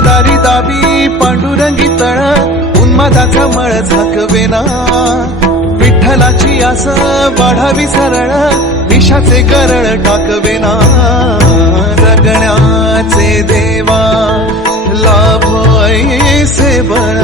रहदारी दाबी पांडुरंगी तळ उन्मादाचा मळ झाकवेना विठ्ठलाची आस वाढावी सरळ विषाचे गरळ टाकवेना जगण्याचे देवा लाभो ऐसे बळ